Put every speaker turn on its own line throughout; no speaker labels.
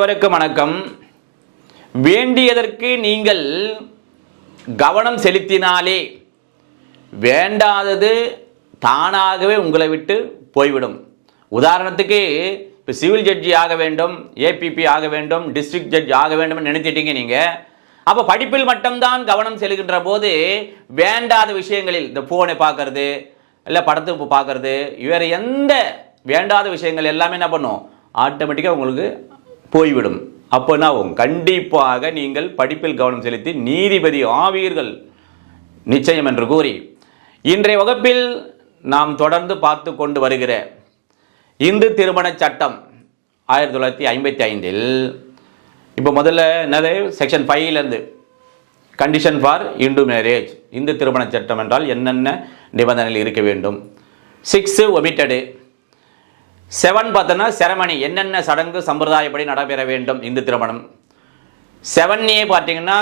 அனைவருக்கும் வணக்கம். வேண்டியதற்கு நீங்கள் கவனம் செலுத்தினாலே வேண்டாதது தானாகவே உங்களை விட்டு போய்விடும். உதாரணத்துக்கு இப்போ சிவில் ஜட்ஜி ஆக வேண்டும் ஏபிபி ஆக வேண்டும் டிஸ்ட்ரிக்ட் ஜட்ஜ் ஆக வேண்டும் நினைச்சிட்டீங்க நீங்கள் அப்போ படிப்பில் மட்டும்தான் கவனம் செலுகின்ற போது வேண்டாத விஷயங்களில் இந்த ஃபோனை பார்க்கறது இல்லை படத்துக்கு பார்க்கறது வேறு எந்த வேண்டாத விஷயங்கள் எல்லாமே என்ன பண்ணும்? ஆட்டோமேட்டிக்காக உங்களுக்கு போய்விடும். அப்போனா கண்டிப்பாக நீங்கள் படிப்பில் கவனம் செலுத்தி நீதிபதி ஆவீர்கள். நிச்சயம் என்று கூறி இன்றைய வகுப்பில் நாம் தொடர்ந்து பார்த்து கொண்டு வருகிற இந்து திருமண சட்டம் ஆயிரத்தி தொள்ளாயிரத்தி ஐம்பத்தி ஐந்தில் இப்போ முதல்ல என்னது? செக்ஷன் ஃபைவ்லேருந்து condition for Hindu marriage Hindu திருமண சட்டம் என்றால் என்னென்ன நிபந்தனைகள் இருக்க வேண்டும்? சிக்ஸு ஒமிட்டடு செவன் பார்த்தோன்னா செரமணி என்னென்ன சடங்கு சம்பிரதாயப்படி நடைபெற வேண்டும் இந்து திருமணம். செவன்னே பார்த்தீங்கன்னா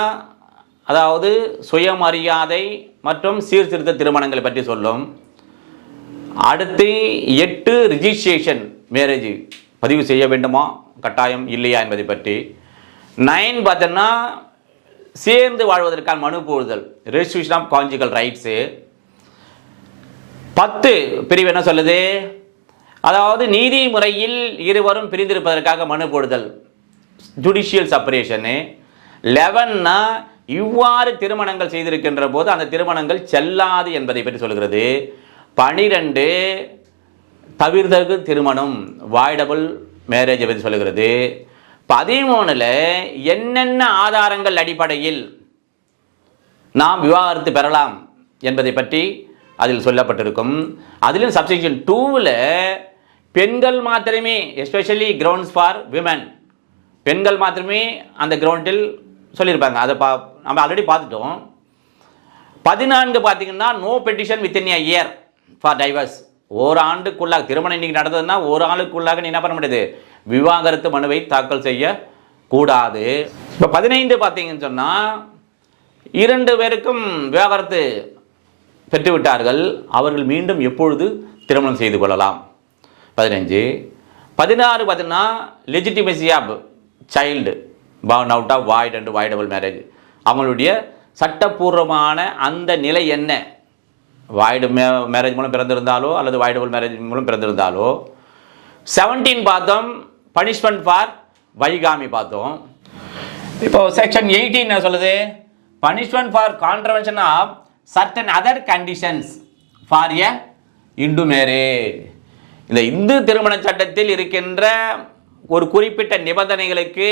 அதாவது சுயமரியாதை மற்றும் சீர்திருத்த திருமணங்களை பற்றி சொல்லும். அடுத்து எட்டு ரிஜிஸ்ட்ரேஷன் மேரேஜ் பதிவு செய்ய வேண்டுமா கட்டாயம் இல்லையா என்பதை பற்றி. நைன் பார்த்தோன்னா சேர்ந்து வாழ்வதற்கான மனு போடுதல் ரெஜிஸ்ட்ரேஷன் ஆஃப் கான்ஜிகல் ரைட்ஸு பத்து பிரிவு என்ன சொல்லுது? அதாவது நீதி முறையில் இருவரும் பிரிந்திருப்பதற்காக மனு போடுதல். ஜுடிஷியல் செப்பரேஷனு லெவன்னா இவ்வாறு திருமணங்கள் செய்திருக்கின்ற போது அந்த திருமணங்கள் செல்லாது என்பதை பற்றி சொல்கிறது பனிரெண்டு தவிர்தகு திருமணம் வாய்டபுள் மேரேஜை பற்றி சொல்லுகிறது. பதிமூணில் என்னென்ன ஆதாரங்கள் அடிப்படையில் நாம் விவாகரத்து பெறலாம் என்பதை பற்றி அதில் சொல்லப்பட்டிருக்கும். அதிலும் சப்செக்ஷன் டூவில் பெண்கள் மாத்திரமே எஸ்பெஷலி கிரவுண்ட்ஸ் ஃபார் விமன் பெண்கள் மாத்திரமே அந்த கிரவுண்டில் சொல்லியிருப்பாங்க. அதை பா நம்ம ஆல்ரெடி பார்த்துட்டோம். பதினான்கு பார்த்தீங்கன்னா no petition with a year for divorce ஒரு ஆண்டுக்குள்ளாக திருமணம் இன்னைக்கு நடந்ததுன்னா ஒரு ஆளுக்குள்ளாக நீ என்ன பண்ண முடியாது? விவாகரத்து மனுவை தாக்கல் செய்ய கூடாது. இப்போ பதினைந்து பார்த்தீங்கன்னு சொன்னால் இரண்டு பேருக்கும் விவாகரத்து பெற்றுவிட்டார்கள். அவர்கள் மீண்டும் எப்பொழுது திருமணம் செய்து கொள்ளலாம்? பதினஞ்சு. பதினாறு பார்த்தீங்கன்னா legitimacy of child born out of void and voidable marriage அவங்களுடைய சட்டப்பூர்வமான அந்த நிலை என்ன? வாய்டு மே மேரேஜ் மூலம் பிறந்திருந்தாலோ அல்லது வாய்டபிள் மேரேஜ் மூலம் பிறந்திருந்தாலோ? செவன்டீன் பார்த்தோம். பனிஷ்மெண்ட் ஃபார் வைகாமி பார்த்தோம். இப்போ செக்ஷன் எயிட்டீன் என்ன சொல்லுது? Punishment for contravention of certain other conditions for a Hindu marriage இந்த இந்து திருமண சட்டத்தில் இருக்கின்ற ஒரு குறிப்பிட்ட நிபந்தனைகளுக்கு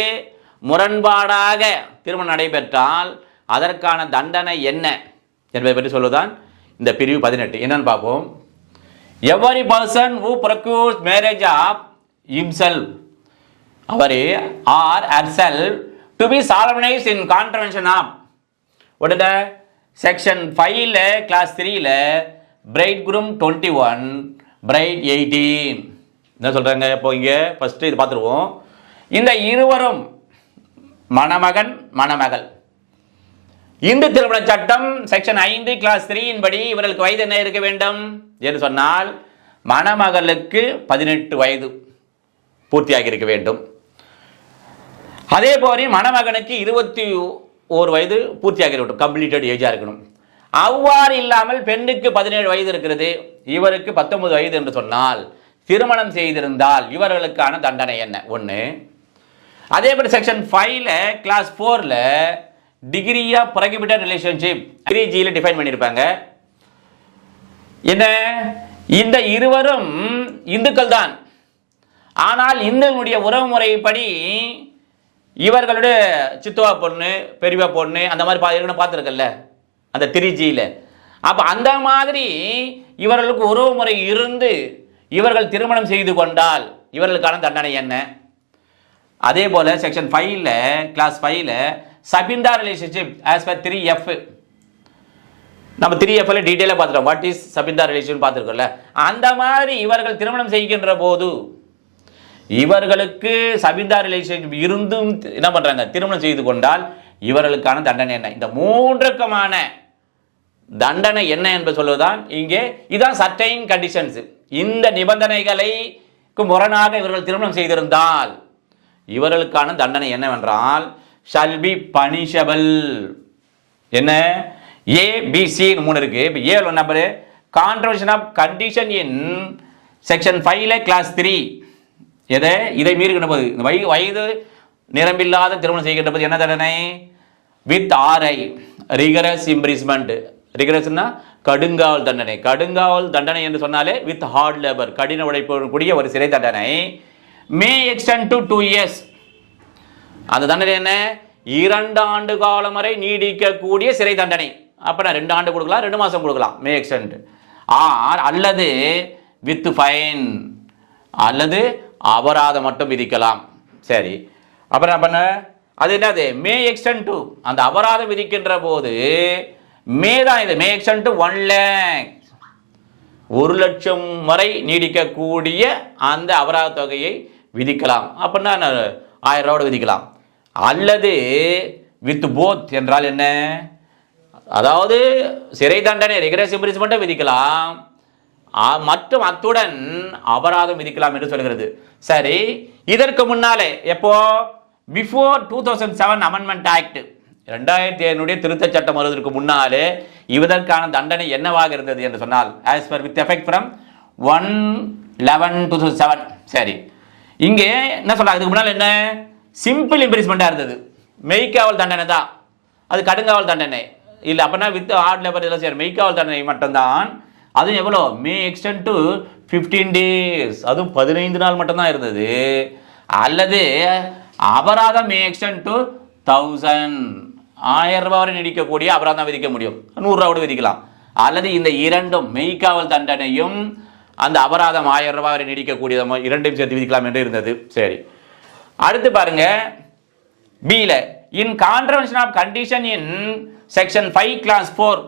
முரண்பாடாக திருமணம் நடைபெற்றால் அதற்கான தண்டனை என்ன என்பதை பற்றி சொல்லுதான் இந்த பிரிவு பதினெட்டு. என்னன்னு பார்ப்போம். Every person who procures marriage of himself our or herself to be solemnized in contravention of what section ஃபைவ்ல கிளாஸ் த்ரீல bride groom twenty one bride eighteen என்ன சொல்கிறாங்க இப்போ இங்கே ஃபஸ்ட்டு இது பார்த்துருவோம். இந்த இருவரும் மணமகன் மணமகள். இந்து திருமண சட்டம் செக்ஷன் ஐந்து கிளாஸ் த்ரீயின் படி இவர்களுக்கு வயது என்ன இருக்க வேண்டும் என்று சொன்னால் மணமகளுக்கு பதினெட்டு வயது பூர்த்தியாகி இருக்க வேண்டும். அதே போல மணமகனுக்கு இருபத்தி ஒரு வயது பூர்த்தியாகி இருக்கட்டும் கம்ப்ளீட்டட் ஏஜாக இருக்கணும். அவ்வாறு இல்லாமல் பெண்ணுக்கு பதினேழு வயது இருக்கிறது. இவருக்கு பத்தொன்பது வயது என்று சொன்னால் திருமணம் செய்திருந்தால் இவர்களுக்கான தண்டனை என்ன? ஒன்று அதே போல் செக்ஷன் ஃபைவ்ல கிளாஸ் ஃபோரில் டிகிரி ஆஃப் ரிலேஷன்ஷிப் டிகிரி ஜியில் டிஃபைன் பண்ணியிருப்பாங்க என்ன? இந்த இருவரும் இந்துக்கள் தான். ஆனால் இந்துனுடைய உறவு முறைப்படி இவர்களுடைய சித்துவா பொண்ணு பெரியவா பொண்ணு அந்த மாதிரி பா பார்த்துருக்கல்ல. அந்த திருச்சியில் அப்போ அந்த மாதிரி இவர்களுக்கு உறவு முறை இருந்து இவர்கள் திருமணம் செய்து கொண்டால் இவர்களுக்கான தண்டனை என்ன? அதே போல் செக்ஷன் ஃபைவ்ல கிளாஸ் ஃபைவ்ல சபிந்தா relationship as per three F நம்ம த்ரீ எஃப்ல டீட்டெயிலாக பார்த்துட்டோம். வாட் இஸ் சபிந்தா ரிலேஷன் பார்த்துருக்கோம்ல. அந்த மாதிரி இவர்கள் திருமணம் செய்கின்ற போது இவர்களுக்கு சபிந்தா ரிலேஷன்ஷிப் இருந்தும் என்ன பண்ணுறாங்க திருமணம் செய்து கொண்டால் இவர்களுக்கான தண்டனை என்ன? இந்த மூன்றுக்குமான தண்டனை என்ன என்று சொல்வதுதான் இங்கே. இதுதான் சர்டைன் கண்டிஷன்ஸ் இந்த நிபந்தனைகளை முரணாக இவர்கள் திருமணம் செய்திருந்தால் இவர்களுக்கான தண்டனை என்னவென்றால் ஷால் பி பனிஷபிள் என்ன? ஏ பிசி மூணு இருக்கு. இப்போ a number contravention of condition in section ஃபைவ்ல கிளாஸ் த்ரீ எதை? இதை மீறுகின்ற போது இந்த வய வயது நிரம்பில்லாத திருமணம் செய்கின்ற போது என்ன தண்டனை? வித் ஆர்ஐ ரிகரஸ் இம்ப்ரிஸ்மெண்ட் ரிகரஸ்னா கடுங்காவல் தண்டனை. கடுங்காவல் தண்டனை என்று சொன்னாலே வித் ஹார்ட் லேபர் கடின உழைப்பு கூடிய ஒரு சிறை தண்டனை. May extend to two years அந்த தண்டனை என்ன? இரண்டு ஆண்டு காலம் வரை நீடிக்கக்கூடிய சிறை தண்டனை. அப்ப நான் ரெண்டு ஆண்டு கொடுக்கலாம் ரெண்டு மாதம் கொடுக்கலாம். மே எக்ஸ்டென்ட் ஆர் அல்லது வித் ஃபைன் அல்லது அபராதம் மட்டும் விதிக்கலாம். சரி. அப்புறம் என்ன பண்ண அது என்னது? மே எக்ஸ்டென்ட் டு அந்த அபராதம் விதிக்கின்ற போது மே தான் இது. May extend to one lakh ஒரு லட்சம் வரை நீடிக்கக்கூடிய அந்த அபராத தொகையை விதிக்கலாம். அப்படின்னா ஆயிரம் ரூபாவோட விதிக்கலாம். அல்லது வித் போத் என்றால் என்ன? அதாவது சிறை தண்டனை ரெகுலர் இம்ப்ரிஸ்மெண்ட்டை விதிக்கலாம். மற்றும் அத்துடன் அபராதம் விதிக்கலாம் என்று சொல்கிறது. சரி இதற்கு முன்னாலே எப்போ? Before two thousand seven amendment act ரெண்டாயிரத்தி ஏழுடைய திருத்தச் சட்டம் வருவதற்கு முன்னாலே இதற்கான தண்டனை என்னவாக இருந்தது என்று சொன்னால் as per with effect from one eleven two thousand seven சரி. இங்கே என்ன சொல்றாங்க? இதுக்கு முன்னால் என்ன? சிம்பிள் இம்ப்ரிஸ்மெண்ட்டாக இருந்தது. மெய்க்காவல் தண்டனை தான். அது கடுங்காவல் தண்டனை. இல்லை அப்படின்னா வித் ஹார்ட் லேபர் இதெல்லாம் சரி மெய்க்காவல் தண்டனை மட்டும்தான். அதுவும் எவ்வளோ? May extend to fifteen days அதுவும் பதினைந்து நாள் மட்டும்தான் இருந்தது. அல்லது அபராதம் மே எக்ஸ்டென்ட் டு தௌசண்ட் ஆயிரம் ரூபாய் வரை நீடிக்கக்கூடிய அபராதம் விதிக்க முடியும். நூறுரூவா கூட விதிக்கலாம். அல்லது இந்த இரண்டும் மெய்க்காவல் தண்டனையும் அந்த அபராதம் ஆயிரம் ரூபாய் வரை நீடிக்கக்கூடிய இரண்டையும் சேர்த்து விதிக்கலாம் என்று இருந்தது. சரி. அடுத்து பாருங்க. பில in contravention of condition in section five clause four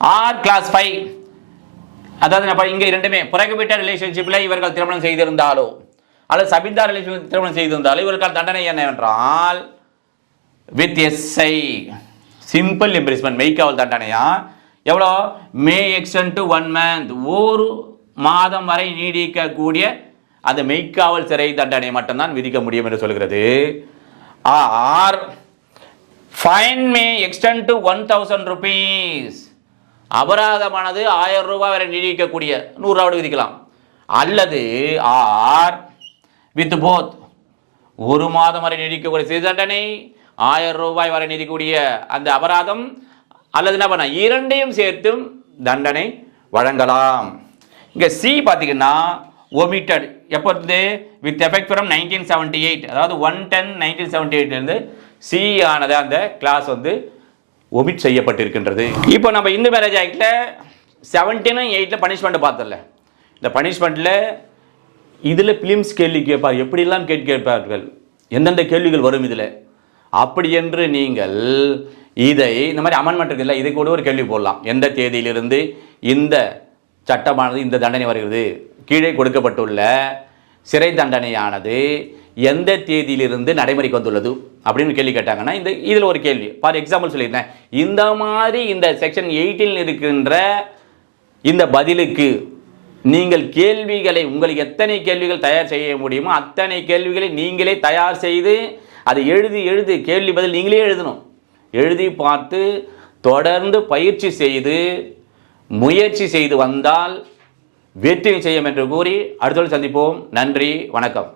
or clause five அதாவது நம்ம இரண்டுமே புறக்கப்பட்ட ரிலேஷன்ஷிப்பில் இவர்கள் திருமணம் செய்திருந்தாலோ அல்லது சபிந்தா ரிலேஷன் திருமணம் செய்திருந்தாலோ இவர்கள் தண்டனை என்னவென்றால் வித் எஸ்ஐ சிம்பிள் இம்ப்ரிஸ்மெண்ட் மெய்க்காவல் தண்டனையா எவ்வளோ? May extend to one month ஒரு மாதம் வரை நீடிக்கக்கூடிய அந்த மெய்க்காவல் சிறை தண்டனை மட்டும்தான் விதிக்க முடியும் என்று சொல்கிறது. Or fine may extend to one thousand rupees அபராதமானது ஆயிரம் ரூபாய் வரை நீடிக்கக்கூடிய நூறுரூவா விதிக்கலாம். அல்லது ஆர் வித் போத் ஒரு மாதம் வரை நீடிக்கக்கூடிய சிறை தண்டனை ஆயிரம் ரூபாய் வரை நீடிக்கக்கூடிய அந்த அபராதம் அல்லது என்ன பண்ண இரண்டையும் சேர்த்தும் தண்டனை வழங்கலாம். இங்கே சி பார்த்தீங்கன்னா ஒமிட்டட் எப்போ இருந்து? With effect from nineteen seventy eight அதாவது ஒன் டென் நைன்டீன் செவன்டி எயிட்லேருந்து சி ஆனது அந்த கிளாஸ் வந்து ஒமிட் செய்யப்பட்டிருக்கின்றது. இப்போ நம்ம இந்து மேரேஜ் ஆக்டில் செவன்டீனும் எயிட்டில் பனிஷ்மெண்ட் பார்த்தோம்ல. இந்த பனிஷ்மெண்ட்டில் இதில் பிலிம்ஸ் கேள்வி கேட்பார். எப்படிலாம் கேட்டு கேட்பார்கள்? எந்தெந்த கேள்விகள் வரும் இதில்? அப்படியென்று நீங்கள் இதை இந்த மாதிரி அமெண்ட்மெண்ட் இருக்குல்ல இதை கூட ஒரு கேள்வி போடலாம். எந்த தேதியிலிருந்து இந்த சட்டமானது இந்த தண்டனை வருகிறது? கீழே கொடுக்கப்பட்டுள்ள சிறை தண்டனையானது எந்த தேதியிலிருந்து நடைமுறைக்கு வந்துள்ளது? அப்படின்னு கேள்வி கேட்டாங்கன்னா இந்த இதில் ஒரு கேள்வி. ஃபார் எக்ஸாம்பிள் சொல்லியிருந்தேன். இந்த மாதிரி இந்த செக்ஷன் எயிட்டில் இருக்கின்ற இந்த பதிலுக்கு நீங்கள் கேள்விகளை உங்களுக்கு எத்தனை கேள்விகள் தயார் செய்ய முடியுமோ அத்தனை கேள்விகளை நீங்களே தயார் செய்து அதை எழுதி எழுதி கேள்வி பதில் நீங்களே எழுதணும். எழுதி பார்த்து தொடர்ந்து பயிற்சி செய்து முயற்சி செய்து வந்தால் வெற்றி நிச்சயம் என்று கூறி அடுத்த சந்திப்போம். நன்றி வணக்கம்.